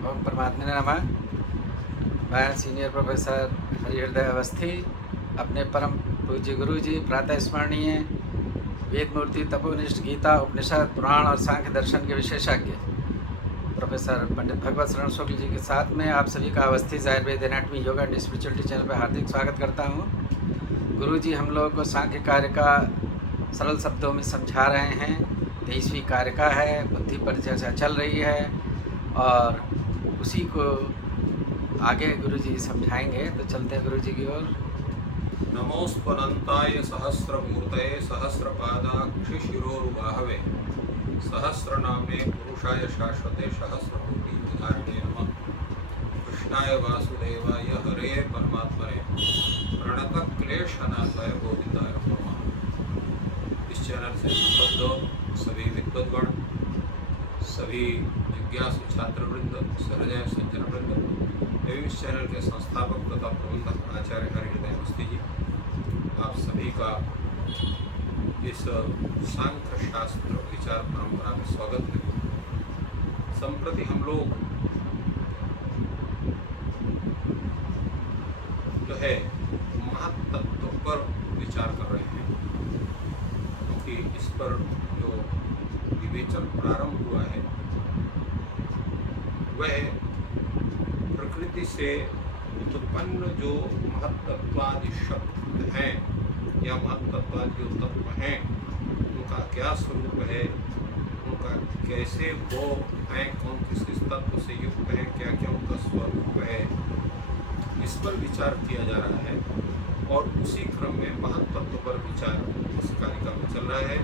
ओम परमात्मा नमः। मैं सीनियर प्रोफेसर हरिहृदय अवस्थी अपने परम पूज्य गुरु जी प्रातः स्मरणीय वेद मूर्ति तपोनिष्ठ गीता उपनिषद पुराण और सांख्य दर्शन के विशेषज्ञ प्रोफेसर पंडित भगवत शरण शुक्ल जी के साथ में आप सभी का Awasthi Ayurveda anatomy yoga and spirituality channel पर हार्दिक स्वागत करता हूँ। गुरु जी हम लोगों को सांख्य कार्य का सरल शब्दों में समझा रहे हैं। 23वीं कार्य का है, बुद्धि पर चर्चा चल रही है और उसी को आगे गुरुजी समझाएंगे। तो चलते हैं गुरुजी की ओर। नमोस्पनंताय सहस्रमूर्तये सहस्रपादाक्षि शिरोरुबाहवे सहस्रनामे पुरुषाय शाश्वते सहस्रकोटि विधारिणे नमः। कृष्णाय वासुदेवाय हरे परमात्मने प्रणतक्लेशनाशाय गोविंदाय नमः। इस चैनल से संबद्ध सभी विद्वद्गण, सभी जिज्ञासु छात्रवृंद, सहृदय सज्जनवृंद एवं इस चैनल के संस्थापक तथा प्रबंधक आचार्य हरिहृदय अवस्थी जी, आप सभी का इस सांख्य शास्त्र विचार परंपरा में स्वागत है। संप्रति हम लोग जो है महातत्व पर विचार कर रहे हैं, क्योंकि इस पर जो विवेचन प्रारंभ हुआ है वह प्रकृति से उत्पन्न जो महत्त्वादि शब्द हैं या महत्त्वादि जो तत्व हैं, उनका क्या स्वरूप है, उनका कैसे वो हैं, कौन किस तत्व से युक्त हैं, क्या क्या उनका स्वरूप है, इस पर विचार किया जा रहा है। और उसी क्रम में महत्त्व पर विचार इस कारिका में चल रहा है,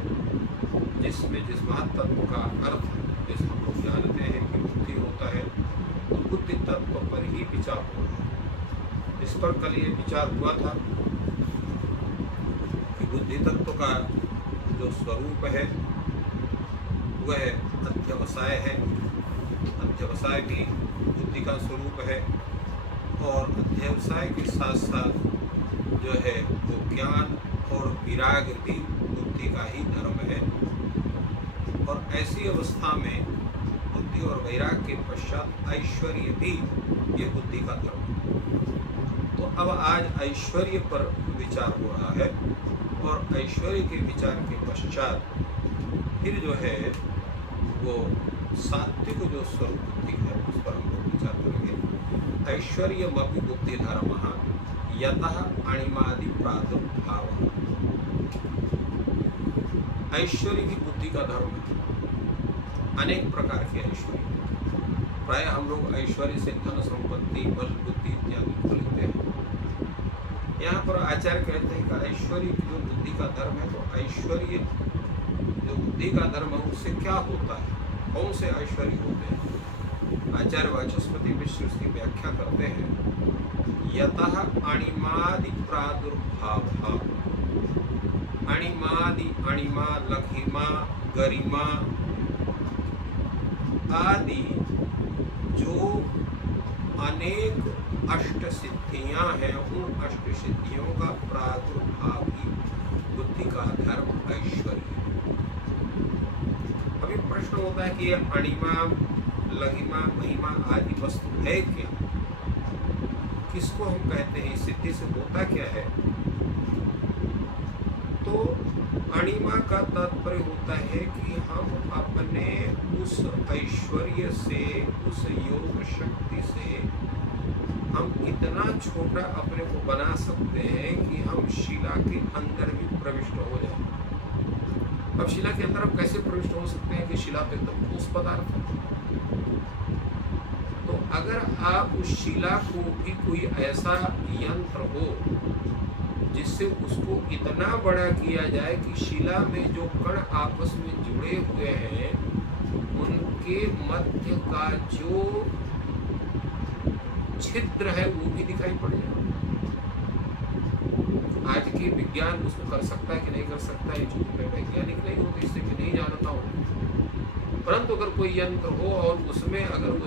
जिसमें जिस महत्त्व का अर्थ जैसे हम लोग जानते हैं कि बुद्धि होता है, तो बुद्धि तत्व पर ही विचार हो रहा है। इस पर कल ये विचार हुआ था कि बुद्धि तत्व का जो स्वरूप है वह अध्यवसाय है। अध्यवसाय भी बुद्धि का स्वरूप है और अध्यवसाय के साथ साथ जो है वो ज्ञान और विराग भी बुद्धि का ही धर्म है। और ऐसी अवस्था में बुद्धि और वैराग के पश्चात ऐश्वर्य भी ये बुद्धि का धर्म है। तो अब आज ऐश्वर्य पर विचार हो रहा है और ऐश्वर्य के विचार के पश्चात फिर जो है वो सात्विक जो स्वरूप बुद्धि है उस पर हम लोग विचार करेंगे। ऐश्वर्यमपि बुद्धि धर्म यतः अणिमादि प्रादुर्भाव। ऐश्वर्य भी बुद्धि का धर्म है। अनेक प्रकार के ऐश्वर्य, प्राय हम लोग ऐश्वर्य से धन संपत्ति, बल, बुद्धि इत्यादि को लेते हैं। यहाँ पर आचार्य कहते हैं कि ऐश्वर्य जो बुद्धि का धर्म है, तो ऐश्वर्य जो बुद्धि का धर्म है उससे क्या होता है, कौन से ऐश्वर्य होते हैं। आचार्य वाचस्पति मिश्र उसकी व्याख्या करते हैं, यतः अणिमादि प्रादुर्भाव। अणिमादि, अणिमा, लघिमा, गरिमा आदि जो अनेक अष्ट सिद्धियां हैं, उन अष्ट सिद्धियों का प्रादुर्भाव ही बुद्धि का धर्म ऐश्वर्य है। अभी प्रश्न होता है कि ये अणिमा, लघिमा, महिमा आदि वस्तु है क्या, किसको हम कहते हैं, सिद्धि से होता क्या है। तो अणिमा का तात्पर्य होता है कि हम अपने उस ऐश्वर्य से, उस योग शक्ति से हम इतना छोटा अपने को बना सकते हैं कि हम शिला के अंदर भी प्रविष्ट हो जाए। अब शिला के अंदर हम कैसे प्रविष्ट हो सकते हैं कि शिला तो एकदम ठोस पदार्थ है। तो अगर आप उस शिला को भी कोई ऐसा यंत्र हो जिससे उसको इतना बड़ा किया जाए कि शिला में जो कण आपस में जुड़े हुए हैं उनके मध्य का जो छिद्र है वो भी दिखाई पड़ जाए। आज की विज्ञान उसको कर सकता है कि नहीं कर सकता है, चूंकि मैं वैज्ञानिक नहीं हूँ तो इससे भी नहीं जानता हूँ, परंतु अगर कोई यंत्र हो और उसमें अगर वो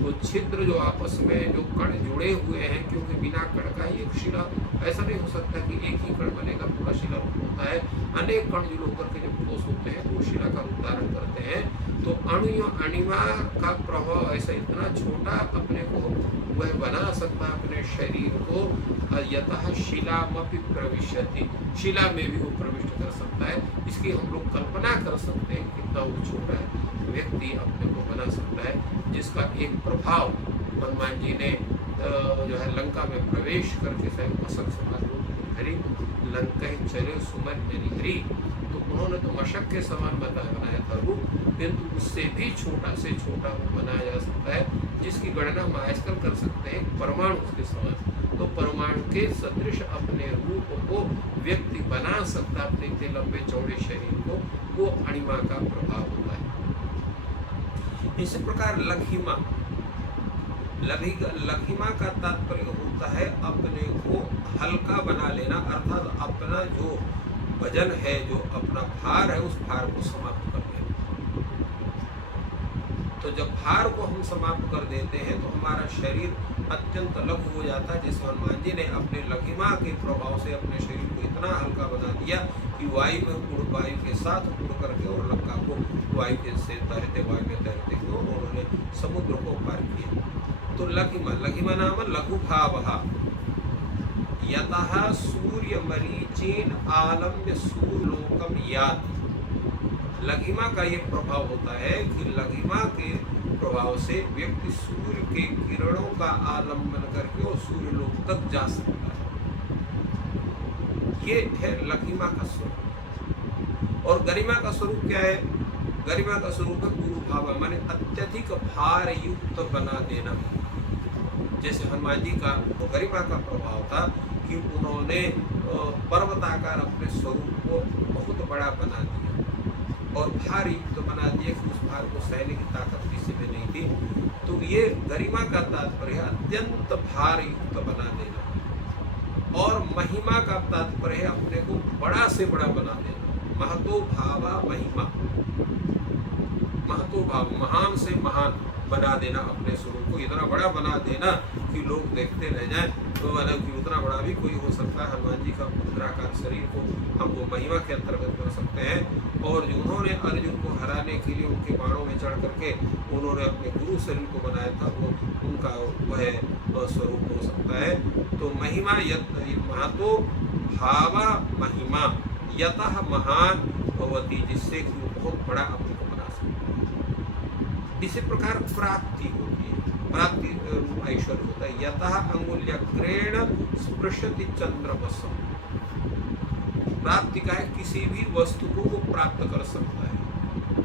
वो छिद्र जो आपस में जो कण जुड़े हुए हैं, क्योंकि बिना कण का ही एक शिला, ऐसा नहीं हो सकता कि एक ही कण बनेगा पूरा शिला रूप होता है। अनेक कण जुड़ होकर के जब ठोस होते हैं तो वो शिला का रूप धारण करते हैं। तो अणिमा का प्रभाव ऐसा इतना छोटा अपने को वह बना सकता है अपने शरीर को, यतः शिलामपि प्रविशति, शिला में भी वो प्रविष्ट कर सकता है। इसकी हम लोग कल्पना कर सकते हैं कितना वो छोटा व्यक्ति अपने को बना सकता है, जिसका एक प्रभाव हनुमान जी ने जो है लंका में प्रवेश करके मशक समान रूप धरी, लंका चले सुमन हरि, तो उन्होंने तो मशक के समान बनाया था रूप, किंतु उससे भी छोटा से छोटा वो बनाया जा सकता है, जिसकी गणना हम आजकल कर सकते हैं परमाणु के समान। तो परमाणु के सदृश अपने रूप को व्यक्ति बना सकता अपने इतने लंबे चौड़े शरीर को, वो अणिमा का प्रभाव होता है। इसी प्रकार लघिमा का तात्पर्य होता है अपने को हल्का बना लेना, अर्थात अपना जो वजन है, जो अपना भार है, उस भार को समाप्त कर देना। तो जब भार को हम समाप्त कर देते हैं तो हमारा शरीर अत्यंत लघु हो जाता है। जैसे हनुमान जी ने अपने लघिमा के प्रभाव से अपने शरीर को इतना हल्का बना दिया कि वायु के साथ उड़ करके और लंका को वायु में तैरते हुए उन्होंने समुद्र को पार किया। तो लघिमा नाम लघु भाव, यतः सूर्य मरीचीन आलम्य सूर्यलोकम याति। लघिमा का ये प्रभाव होता है कि लघिमा के प्रभाव से व्यक्ति सूर्य के किरणों का आलम्बन करके और सूर्यलोक तक जा सकता है। ये है लघिमा का स्वरूप। और गरिमा का स्वरूप क्या है? गरिमा का स्वरूप है गुरु भाव, माने अत्यधिक भार युक्त बना देना। जैसे हनुमान जी का गरिमा का प्रभाव था कि उन्होंने पर्वताकार अपने स्वरूप को बहुत बड़ा बना दिया और भार युक्त बना दिया कि उस भार को सहने की ताकत किसी में नहीं थी। तो ये गरिमा का तात्पर्य अत्यंत भार युक्त बना देना। और महिमा का तात्पर्य है अपने को बड़ा से बड़ा बना देना। महतो भावा महिमा, महतो भाव महान से महान बना देना, अपने स्वरूप को इतना बड़ा बना देना कि लोग देखते रह जाएं। तो मतलब कि उतना बड़ा भी कोई हो सकता है। हनुमान जी का पुत्राकार शरीर को हम वो महिमा के अंतर्गत कर सकते हैं। और उन्होंने अर्जुन को हराने के लिए उनके बाणों में चढ़ करके उन्होंने अपने गुरु शरीर को बनाया था, वो उनका वह स्वरूप हो सकता है। तो महिमा महतो भावा महिमा यतः महान भवती, जिससे कि वो बहुत बड़ा अपने को बना सकता है। इसी प्रकार प्राप्ति होती है, प्राप्ति ऐश्वर्य होता है। यतः अंगुल्यग्रेण स्पृशति चंद्रमसम, प्राप्ति का है किसी भी वस्तु को वो प्राप्त कर सकता है।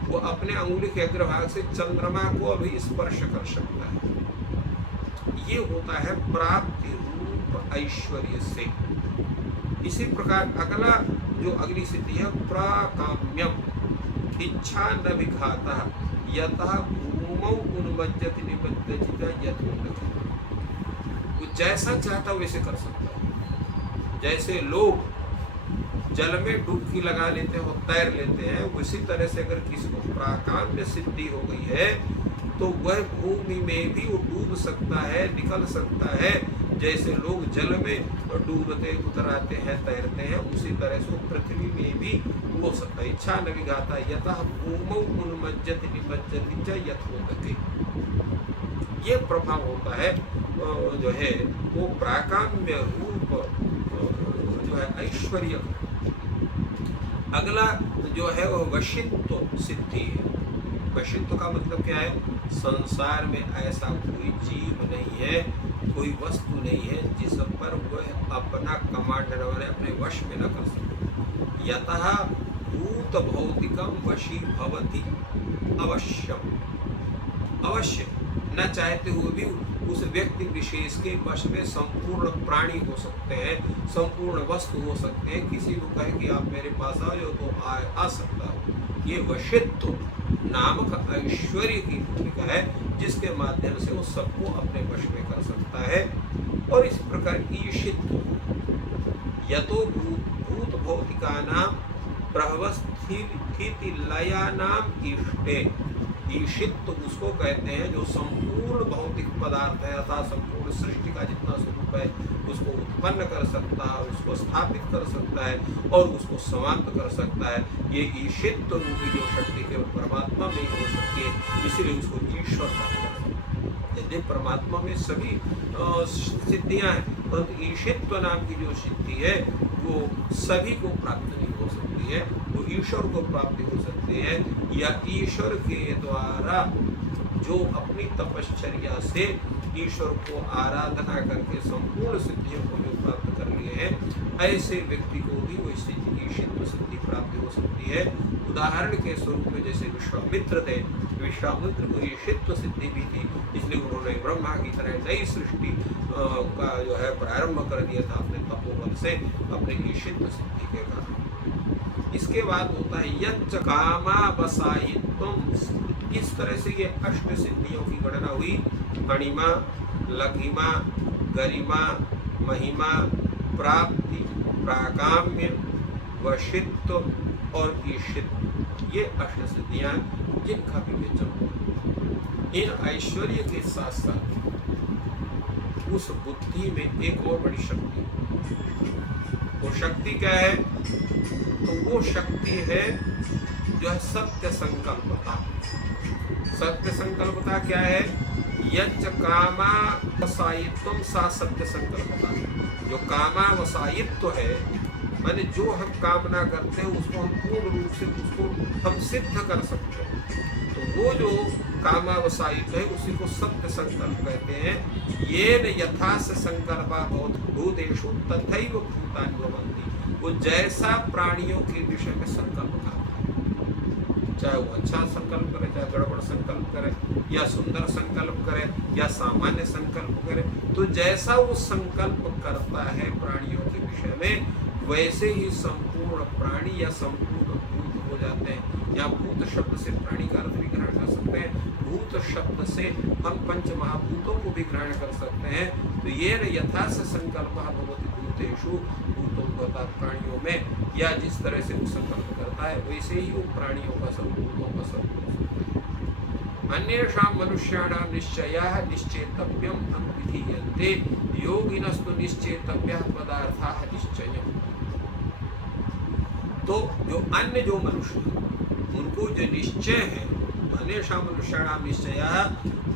वो अपने अंगुली के अग्रभाग से चंद्रमा को अभी स्पर्श कर सकता है। ये होता है प्राप्ति रूप ऐश्वर्य से। इसी प्रकार अगला जो अगली सिद्धि है प्राकाम्यम, इच्छा न विघाता यतः भूमौ उन्मज्जति निबद्धचिता यथोन्नति। वो जैसा चाहता वैसे कर सकता है। जैसे लोग जल में डुबकी लगा लेते हैं और तैर लेते हैं, उसी तरह से अगर किसी को प्राकाम्य सिद्धि हो गई है तो वह भूमि में भी वो डूब सकता है, निकल सकता है। जैसे लोग जल में डूबते उतराते हैं, तैरते हैं, उसी तरह से पृथ्वी में भी हो सकता है। इच्छा न विघाता यतः भूमौ उन्मज्जति निबद्धति च यथोन्नति। ये प्रभाव होता है जो है वो प्राकाम्य रूप जो है ऐश्वर्य। अगला जो है वो वशित्व सिद्धि है। वशित्व का मतलब क्या है? संसार में ऐसा कोई जीव नहीं है, कोई वस्तु नहीं है जिस पर वह अपना कमांड अपने वश में न कर सके। यतः भूत भौतिकम वशी भवति अवश्यम, अवश्य न चाहते हुए भी उस व्यक्ति विशेष के वश में संपूर्ण प्राणी हो सकते हैं, संपूर्ण वस्तु हो सकते हैं। किसी को कहे कि आप मेरे पास आ जाओ तो आ सकता हो। ये वशित्व नामक ऐश्वर्य की भूमिका है, जिसके माध्यम से वो सबको अपने वश में कर सकता है। और इस प्रकार ईशित्व, यतो भूत भौतिका नाम प्रभवस्थिति लया नाम इष्टे, ईशित्व उसको कहते हैं जो संपूर्ण भौतिक पदार्थ है अर्थात संपूर्ण सृष्टि का जितना स्वरूप है उसको उत्पन्न कर सकता है, उसको स्थापित कर सकता है और उसको समाप्त कर सकता है। ये ईशित्व रूपी जो शक्ति केवल परमात्मा में ही हो सकती है, इसलिए उसको ईश्वर कहते हैं। यदि परमात्मा में सभी सिद्धियां हैं, परंतु ईशित्व नाम की जो सिद्धि है वो सभी को प्राप्त नहीं हो सकती है, वो ईश्वर को प्राप्ति हो सकती है या ईश्वर के द्वारा जो अपनी तपश्चर्या से ईश्वर को आराधना करके संपूर्ण सिद्धियों को जो प्राप्त कर लिए हैं, ऐसे व्यक्ति को भी वो ईशित्व सिद्धि प्राप्ति हो सकती है। उदाहरण के स्वरूप में जैसे विश्वामित्र थे, विश्वामित्र को ईशित्व सिद्धि भी थी, इसलिए उन्होंने ब्रह्मा की तरह नई सृष्टि का जो है प्रारंभ कर दिया था अपने तपोबल से, अपने ईशित्व सिद्धि के कारण। इसके बाद होता है यच्च कामावसायित्वम्। इस तरह से ये अष्ट सिद्धियों की गणना हुई। अणिमा, लघिमा, गरिमा, महिमा, प्राप्ति, प्राकाम्य, वशित्व और ईशित्व, ये अष्ट सिद्धियां जिनका विवेचन हो। इन ऐश्वर्य के साथ साथ उस बुद्धि में एक और बड़ी शक्ति, वो शक्ति क्या है? तो वो शक्ति है जो है सत्य संकल्पता। सत्य संकल्पता क्या है? यच्च कामावसायित्वम् सा सत्य संकल्पता। जो कामावसायित्व है, माने जो हम कामना करते हैं उसको हम पूर्ण रूप से उसको हम सिद्ध कर सकते हैं, तो वो जो कामावसायित्व है उसी को सत्य संकल्प कहते हैं। येन यथा स संकल्पा भूतेषु तथैव भूतानि भवन्ति। वो जैसा प्राणियों के विषय में संकल्प करता है, चाहे वो अच्छा संकल्प करे, चाहे गड़बड़ संकल्प करे, या सुंदर संकल्प करे, या सामान्य संकल्प करे, तो जैसा वो संकल्प करता है प्राणियों के विषय में, वैसे ही संपूर्ण प्राणी या संपूर्ण भूत हो जाते हैं। या भूत शब्द से प्राणी का अर्थ भी ग्रहण कर सकते हैं, भूत शब्द से हम पंच महाभूतों को भी ग्रहण कर सकते हैं। तो ये यथा से संकल्प भवति भूतेषु, भूतों तथा प्राणियों में, या जिस तरह से वो संकल्प करता है वैसे ही वो प्राणियों का सब, भूतों का सब। अन्येषां मनुष्याणां निश्चयः निश्चेतव्यम् अनुविधीयन्ते योगिनस्तु निश्चेतव्यः पदार्थाः निश्चयम्। तो जो अन्य जो मनुष्य उनको जो निश्चय है, अन्येषां मनुष्याणां निश्चयः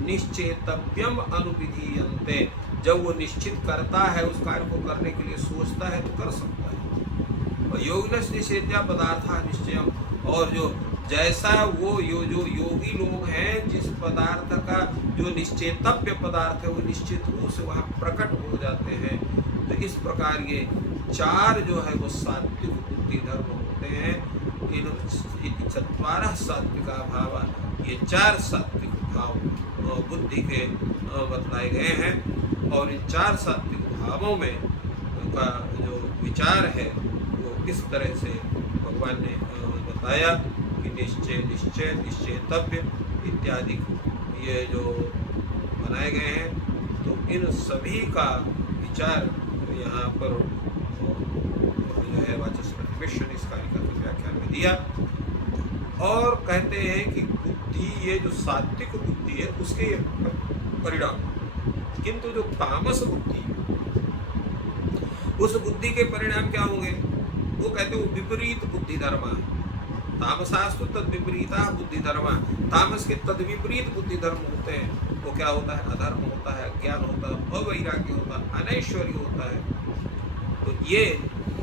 निश्चेतव्यम् अनुविधीयन्ते, जब वो निश्चित करता है उस कार्य को करने के लिए सोचता है तो कर सकता है। और योगिनस्तु निश्चेत्या पदार्थाः निश्चयम्, और जो जैसा वो जो योगी लोग हैं, जिस पदार्थ का जो निश्चेतव्य पदार्थ है वो निश्चित रूप से वहाँ प्रकट हो जाते हैं। तो इस प्रकार ये चार जो है वो सात्विक बुद्धि धर्म होते हैं। इन चत्वारः सात्विका भावा, ये चार सात्विक भाव बुद्धि के बतलाए गए हैं। और इन चार सात्विक भावों में का जो विचार है वो इस तरह से भगवान ने बताया कि निश्चय निश्चय निश्चेतव्य इत्यादि ये जो बनाए गए हैं। तो इन सभी का विचार यहाँ पर जो है वाचस्पति मिश्र ने इस कार्य का व्याख्यान में दिया। और कहते हैं कि बुद्धि, ये जो सात्विक बुद्धि है उसके परिणाम, किंतु जो तामस बुद्धि, उस बुद्धि के परिणाम क्या होंगे? वो कहते हैं वो विपरीत बुद्धि धर्म। तामसास्तु तद विपरीता बुद्धि धर्म। तामस के तद विपरीत बुद्धि धर्म होते हैं। वो क्या होता है? अधर्म होता है, अज्ञान होता है, अवैराग्य होता है, अनैश्वर्य होता है। तो ये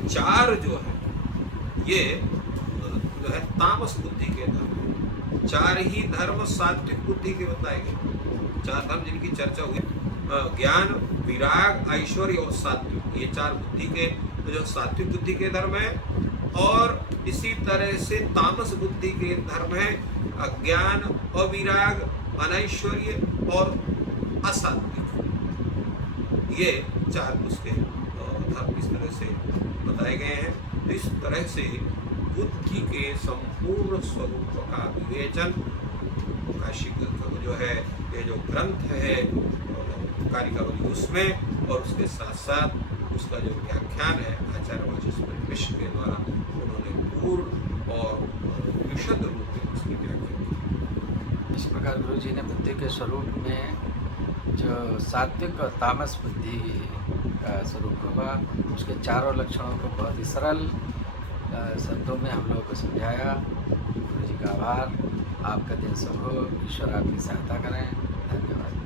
चार जो है ये जो है तामस बुद्धि के धर्म। चार ही धर्म सात्विक बुद्धि के बताए गए। चार धर्म जिनकी चर्चा हुई, ज्ञान, विराग, ऐश्वर्य और सात्विक, ये चार बुद्धि के जो सात्विक बुद्धि के धर्म है। और इसी तरह से तामस बुद्धि के धर्म है अज्ञान, अविराग, अनैश्वर्य और असात्विक। ये चार उसके धर्म इस तरह से बताए गए हैं। तो इस तरह से बुद्धि के संपूर्ण स्वरूप का विवेचन काशिक जो है, ये जो ग्रंथ है कारिकावली उसमें, और उसके साथ साथ उसका जो व्याख्यान है आचार्य वाचस्पति मिश्र के द्वारा, उन्होंने पूर्ण और विशद रूप में उसकी व्याख्या की। इस प्रकार गुरु जी ने बुद्धि के स्वरूप में जो सात्विक और तामस बुद्धि का स्वरूप होगा उसके चारों लक्षणों को बहुत ही सरल शब्दों में हम लोगों को समझाया। गुरु जी का आभार। आपका दिन शुभ हो, ईश्वर आपकी सहायता करें। धन्यवाद।